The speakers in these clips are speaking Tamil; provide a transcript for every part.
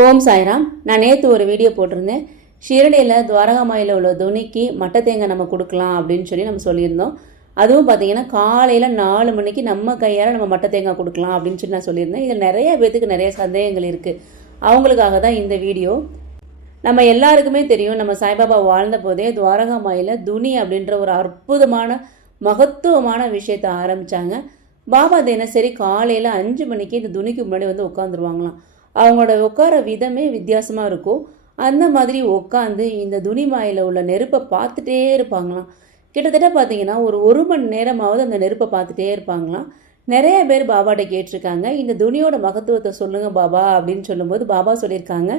ஓம் சாய்ராம். நான் நேற்று ஒரு வீடியோ போட்டிருந்தேன். ஷிரணியில் துவாரகா மாயில் உள்ள துணிக்கு மட்டை தேங்காய் நம்ம கொடுக்கலாம் அப்படின்னு சொல்லி நம்ம சொல்லியிருந்தோம். அதுவும் பார்த்தீங்கன்னா காலையில் நாலு மணிக்கு நம்ம கையால் நம்ம மட்டை தேங்காய் கொடுக்கலாம் அப்படின்னு சொல்லி நான் சொல்லியிருந்தேன். இதில் நிறைய பேத்துக்கு நிறைய சந்தேகங்கள் இருக்குது அவங்களுக்காக தான் இந்த வீடியோ. நம்ம எல்லாருக்குமே தெரியும் நம்ம சாய்பாபா வாழ்ந்த போதே துவாரகாமாயில் துணி அப்படின்ற ஒரு அற்புதமான மகத்துவமான விஷயத்தை ஆரம்பித்தாங்க பாபா தினசரி காலையில் அஞ்சு மணிக்கு இந்த துணிக்கு முன்னாடி வந்து உட்காந்துருவாங்களாம் அவங்களோட உட்கார விதமே வித்தியாசமாக இருக்கும். அந்த மாதிரி உட்காந்து இந்த துணி மாயில் உள்ள நெருப்பை பார்த்துட்டே இருப்பாங்களாம். கிட்டத்தட்ட பார்த்தீங்கன்னா ஒரு ஒரு மணி நேரமாவது அந்த நெருப்பை பார்த்துட்டே இருப்பாங்களாம். நிறைய பேர் பாபாட்ட கேட்டிருக்காங்க. இந்த துணியோட மகத்துவத்தை சொல்லுங்கள் பாபா அப்படின்னு சொல்லும்போது பாபா சொல்லியிருக்காங்க.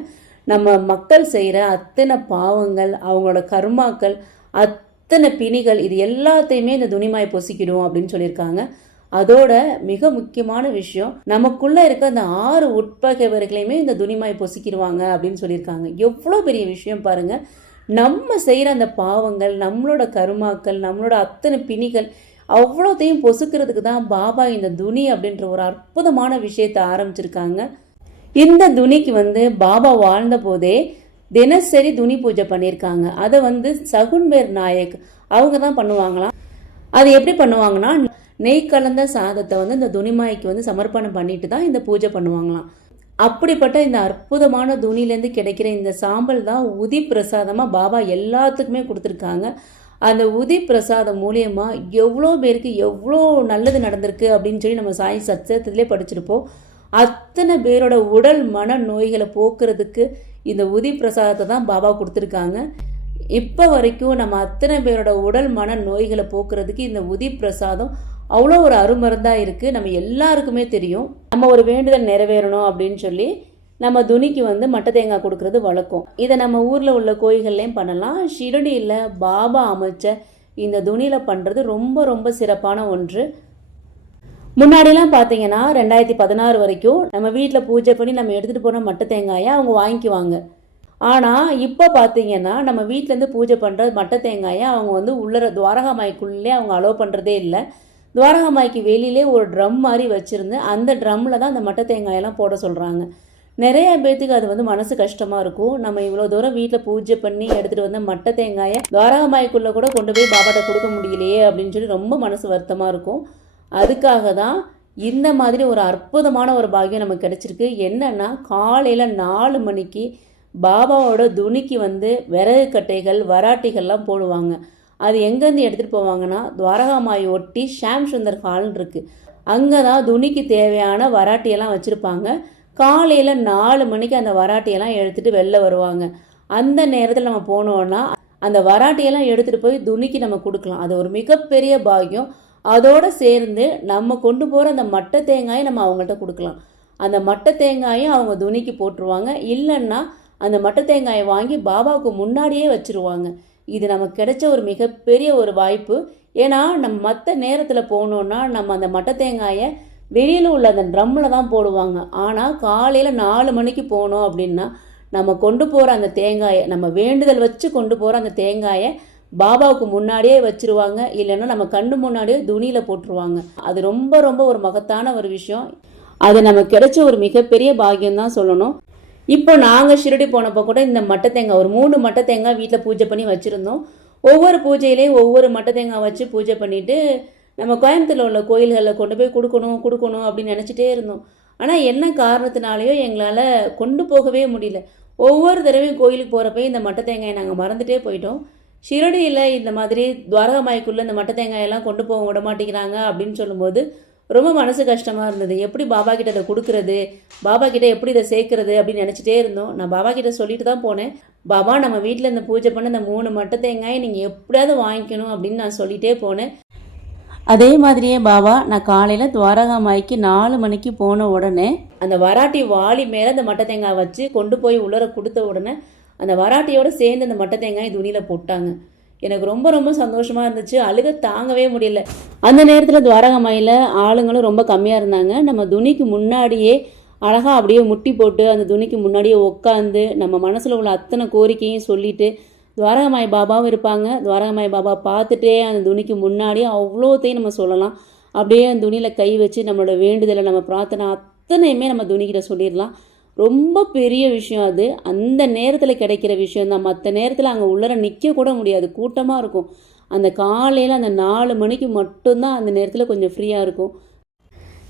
நம்ம மக்கள் செய்கிற அத்தனை பாவங்கள் அவங்களோட கர்மாக்கள் அத்தனை பிணிகள் இது எல்லாத்தையுமே இந்த துணிமாய் பொசிக்கிடும் அப்படின்னு சொல்லியிருக்காங்க. அதோட மிக முக்கியமான விஷயம் நமக்குள்ளே இருக்க அந்த ஆறு உட்பகைவர்களையுமே இந்த துணிமாய் பொசிக்கிடுவாங்க அப்படின்னு சொல்லியிருக்காங்க. எவ்வளோ பெரிய விஷயம் பாருங்கள் நம்ம செய்கிற அந்த பாவங்கள் நம்மளோட கருமாக்கள் நம்மளோட அத்தனை பிணிகள் அவ்வளோத்தையும் பொசுக்கிறதுக்கு தான் பாபா இந்த துணி அப்படின்ற ஒரு அற்புதமான விஷயத்தை ஆரம்பிச்சிருக்காங்க. இந்த துணிக்கு வந்து பாபா வாழ்ந்த போதே தினசரி துணி பூஜை பண்ணியிருக்காங்க. அதை வந்து சகுன்பேர் நாயக் அவங்க தான் பண்ணுவாங்களாம். அது எப்படி பண்ணுவாங்கன்னா நெய் கலந்த சாதத்தை வந்து இந்த துணிமாய்க்கு வந்து சமர்ப்பணம் பண்ணிட்டு தான் இந்த பூஜை பண்ணுவாங்களாம். அப்படிப்பட்ட இந்த அற்புதமான துணிலேருந்து கிடைக்கிற இந்த சாம்பல் தான் உதி பிரசாதமாக பாபா எல்லாத்துக்குமே கொடுத்துருக்காங்க. அந்த உதி பிரசாதம் மூலியமாக எவ்வளோ பேருக்கு எவ்வளோ நல்லது நடந்திருக்கு அப்படின்னு சொல்லி நம்ம சாய் சச்சத்திலே படிச்சிருப்போம். அத்தனை பேரோட உடல் மன நோய்களை போக்குறதுக்கு இந்த உதி பிரசாதத்தை தான் பாபா கொடுத்துருக்காங்க. இப்போ வரைக்கும் நம்ம அத்தனை பேரோட உடல் மன நோய்களை போக்குறதுக்கு இந்த உதி பிரசாதம் அவ்வளோ ஒரு அருமருந்தாக இருக்குது நம்ம எல்லாருக்குமே தெரியும். நம்ம ஒரு வேண்டுதல் நிறைவேறணும் அப்படின்னு சொல்லி நம்ம துணிக்கு வந்து மட்டை தேங்காய் கொடுக்கறது வழக்கம். இதை நம்ம ஊரில் உள்ள கோயில்கள்லேயும் பண்ணலாம். ஷிரடியில் பாபா அமைச்ச இந்த துணியில் பண்ணுறது ரொம்ப ரொம்ப சிறப்பான ஒன்று. முன்னாடிலாம் பார்த்தீங்கன்னா ரெண்டாயிரத்தி பதினாறு வரைக்கும் நம்ம வீட்டில் பூஜை பண்ணி நம்ம எடுத்துகிட்டு போன மட்டை தேங்காயை அவங்க வாங்கிக்குவாங்க. ஆனால் இப்போ பார்த்தீங்கன்னா நம்ம வீட்டிலேருந்து பூஜை பண்ணுற மட்டை தேங்காயை அவங்க வந்து உள்ளர துவாரகாமாய்க்குள்ளே அவங்க அலோவ் பண்ணுறதே இல்லை. துவாரகமாய்க்கு வெளியிலே ஒரு ட்ரம் மாதிரி வச்சுருந்து அந்த ட்ரம்மில் தான் அந்த மட்டை தேங்காயெல்லாம் போட சொல்கிறாங்க நிறைய பேர்த்துக்கு அது வந்து மனசு கஷ்டமாக இருக்கும். நம்ம இவ்வளோ தூரம் வீட்டில் பூஜை பண்ணி எடுத்துகிட்டு வந்த மட்டை தேங்காயை துவாரகமாய்க்குள்ளே கூட கொண்டு போய் பாபாட்ட கொடுக்க முடியலையே அப்படின்னு சொல்லி ரொம்ப மனசு வருத்தமாக இருக்கும். அதுக்காக தான் இந்த மாதிரி ஒரு அற்புதமான ஒரு பாக்கியம் நமக்கு கிடச்சிருக்கு. என்னென்னா காலையில் நாலு மணிக்கு பாபாவோட துணிக்கு வந்து விறகு கட்டைகள் வராட்டிகள்லாம் போடுவாங்க. அது எங்கேருந்து எடுத்துகிட்டு போவாங்கன்னா துவாரகாமாய் ஒட்டி ஷாம் சுந்தர் ஹால்னு இருக்குது அங்கே தான் துணிக்கு தேவையான வராட்டியெல்லாம் வச்சுருப்பாங்க. காலையில் நாலு மணிக்கு அந்த வராட்டியெல்லாம் எடுத்துகிட்டு வெளில வருவாங்க. அந்த நேரத்தில் நம்ம போனோன்னா அந்த வராட்டியெல்லாம் எடுத்துகிட்டு போய் துணிக்கு நம்ம கொடுக்கலாம். அது ஒரு மிகப்பெரிய பாக்கியம். அதோடு சேர்ந்து நம்ம கொண்டு போகிற அந்த மட்டை தேங்காயை நம்ம அவங்கள்ட்ட கொடுக்கலாம். அந்த மட்டை தேங்காயும் அவங்க துணிக்கு போட்டுருவாங்க. இல்லைன்னா அந்த மட்டை தேங்காயை வாங்கி பாபாவுக்கு முன்னாடியே வச்சுருவாங்க. இது நமக்கு கிடைச்ச ஒரு மிகப்பெரிய ஒரு வாய்ப்பு. ஏன்னா நம்ம மற்ற நேரத்தில் போனோன்னா நம்ம அந்த மட்டை தேங்காயை வெளியில் உள்ள அந்த ட்ரம்மில் தான் போடுவாங்க. ஆனால் காலையில் நாலு மணிக்கு போனோம் அப்படின்னா நம்ம கொண்டு போகிற அந்த தேங்காயை நம்ம வேண்டுதல் வச்சு கொண்டு போகிற அந்த தேங்காயை பாபாவுக்கு முன்னாடியே வச்சிருவாங்க. இல்லைன்னா நம்ம கண்ணு முன்னாடியே துணியில் போட்டுருவாங்க. அது ரொம்ப ரொம்ப ஒரு மகத்தான ஒரு விஷயம். அது நமக்கு கிடைச்ச ஒரு மிகப்பெரிய பாக்கியம் தான் சொல்லணும். இப்போ நாங்கள் ஷிரடி போனப்போ கூட இந்த மட்டை தேங்காய் ஒரு மூணு மட்டை தேங்காய் வீட்டில் பூஜை பண்ணி வச்சுருந்தோம். ஒவ்வொரு பூஜையிலையும் ஒவ்வொரு மட்டை தேங்காய் வச்சு பூஜை பண்ணிவிட்டு நம்ம கோயம்புத்தூரில் உள்ள கோயில்களில் கொண்டு போய் கொடுக்கணும் கொடுக்கணும் அப்படின்னு நினச்சிட்டே இருந்தோம். ஆனால் என்ன காரணத்தினாலேயோ எங்களால் கொண்டு போகவே முடியல. ஒவ்வொரு தடவையும் கோயிலுக்கு போகிறப்ப இந்த மட்டை தேங்காயை நாங்கள் மறந்துட்டே போயிட்டோம். ஷிரடியில் இந்த மாதிரி துவாரகமாய்க்குள்ளே இந்த மட்டை தேங்காயெல்லாம் கொண்டு போக விட மாட்டேங்கிறாங்க அப்படின்னு சொல்லும்போது ரொம்ப மனசு கஷ்டமாக இருந்தது. எப்படி பாபா கிட்ட அதை கொடுக்குறது? பாபா கிட்ட எப்படி இதை சேர்க்கறது அப்படின்னு நினச்சிட்டே இருந்தோம். நான் பாபா கிட்ட சொல்லிட்டு தான் போனேன். பாபா நம்ம வீட்டில் இந்த பூஜை பண்ண இந்த மூணு மட்டை தேங்காயை நீங்கள் எப்படியாவது வாங்கிக்கணும் அப்படின்னு நான் சொல்லிட்டே போனேன். அதே மாதிரியே பாபா நான் காலையில் துவாரகா மாய்க்கு நாலு மணிக்கு போன உடனே அந்த வராட்டி வாளி மேலே அந்த மட்டை தேங்காய் வச்சு கொண்டு போய் உள்ளர கொடுத்த உடனே அந்த வராட்டியோடு சேர்ந்து அந்த மட்டை தேங்காய் துணியில் போட்டாங்க. எனக்கு ரொம்ப ரொம்ப சந்தோஷமாக இருந்துச்சு. அழுக தாங்கவே முடியல. அந்த நேரத்தில் துவாரகமாயில் ஆளுங்களும் ரொம்ப கம்மியாக இருந்தாங்க. நம்ம துணிக்கு முன்னாடியே அழகாக அப்படியே முட்டி போட்டு அந்த துணிக்கு முன்னாடியே உட்காந்து நம்ம மனசில் உள்ள அத்தனை கோரிக்கையும் சொல்லிட்டு துவாரகமாய் பாபாவும் இருப்பாங்க. துவாரகமாய் பாபா பார்த்துட்டே அந்த துணிக்கு முன்னாடியே அவ்வளோத்தையும் நம்ம சொல்லலாம். அப்படியே அந்த துணியில் கை வச்சு நம்மளோட வேண்டுதலை நம்ம பிரார்த்தனை அத்தனையுமே நம்ம துணிக்கிட்ட சொல்லிடலாம். ரொம்ப பெரிய விஷயம் அது. அந்த நேரத்தில் கிடைக்கிற விஷயம் தான். மற்ற நேரத்தில் அங்கே உள்ளர நிற்க கூட முடியாது. கூட்டமாக இருக்கும். அந்த காலையில் அந்த நாலு மணிக்கு மட்டும்தான் அந்த நேரத்தில் கொஞ்சம் ஃப்ரீயாக இருக்கும்.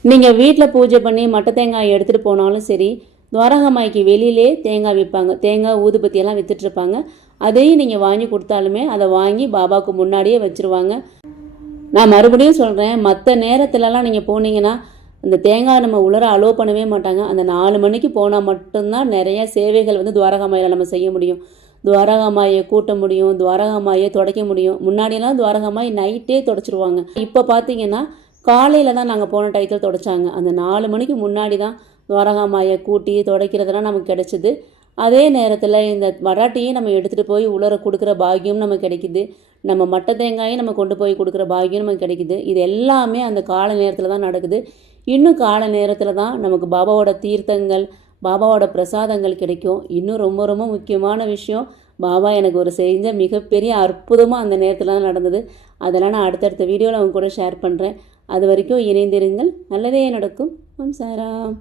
நீங்கள் வீட்டில் பூஜை பண்ணி மட்டை தேங்காய் எடுத்துகிட்டு போனாலும் சரி துவாரகமாய்க்கு வெளியிலே தேங்காய் விற்பாங்க. தேங்காய் ஊதுபத்தியெல்லாம் விற்றுட்ருப்பாங்க அதையும் நீங்கள் வாங்கி கொடுத்தாலுமே அதை வாங்கி பாபாவுக்கு முன்னாடியே வச்சுருவாங்க. நான் மறுபடியும் சொல்கிறேன் மற்ற நேரத்துலலாம் நீங்கள் போனீங்கன்னா அந்த தேங்காய் நம்ம உலர அலோவ் பண்ணவே மாட்டாங்க. அந்த நாலு மணிக்கு போனால் மட்டும்தான் நிறைய சேவைகள் வந்து துவாரகாமாயில் நம்ம செய்ய முடியும். துவாரகாமாயை கூட்ட முடியும். துவாரகாமாயை துடைக்க முடியும். முன்னாடியெல்லாம் துவாரகாமாய் நைட்டே துடைச்சிருவாங்க. இப்போ பார்த்தீங்கன்னா காலையில் தான் நாங்கள் போன டயத்தில் துடைச்சாங்க. அந்த நாலு மணிக்கு முன்னாடி தான் துவாரகாமாயை கூட்டி துடைக்கிறதுலாம் நமக்கு கிடைச்சிது. அதே நேரத்தில் இந்த வராட்டியும் நம்ம எடுத்துகிட்டு போய் உலர கொடுக்குற பாக்கியம் நமக்கு கிடைக்கிது. நம்ம மட்ட தேங்காயும் நம்ம கொண்டு போய் கொடுக்குற பாக்கியம் நமக்கு கிடைக்குது. இது எல்லாமே அந்த கால நேரத்தில் தான் நடக்குது. இன்னும் கால நேரத்தில் தான் நமக்கு பாபாவோட தீர்த்தங்கள் பாபாவோட பிரசாதங்கள் கிடைக்கும். இன்னும் ரொம்ப ரொம்ப முக்கியமான விஷயம் பாபா எனக்கு ஒரு செஞ்ச மிகப்பெரிய அற்புதமாக அந்த நேரத்தில் தான் நடந்தது. அதெல்லாம் நான் அடுத்தடுத்த வீடியோவில் அவங்க கூட ஷேர் பண்ணுறேன் அது வரைக்கும் இணைந்திருங்கள். நல்லதே நடக்கும். ஓம் சாராம்.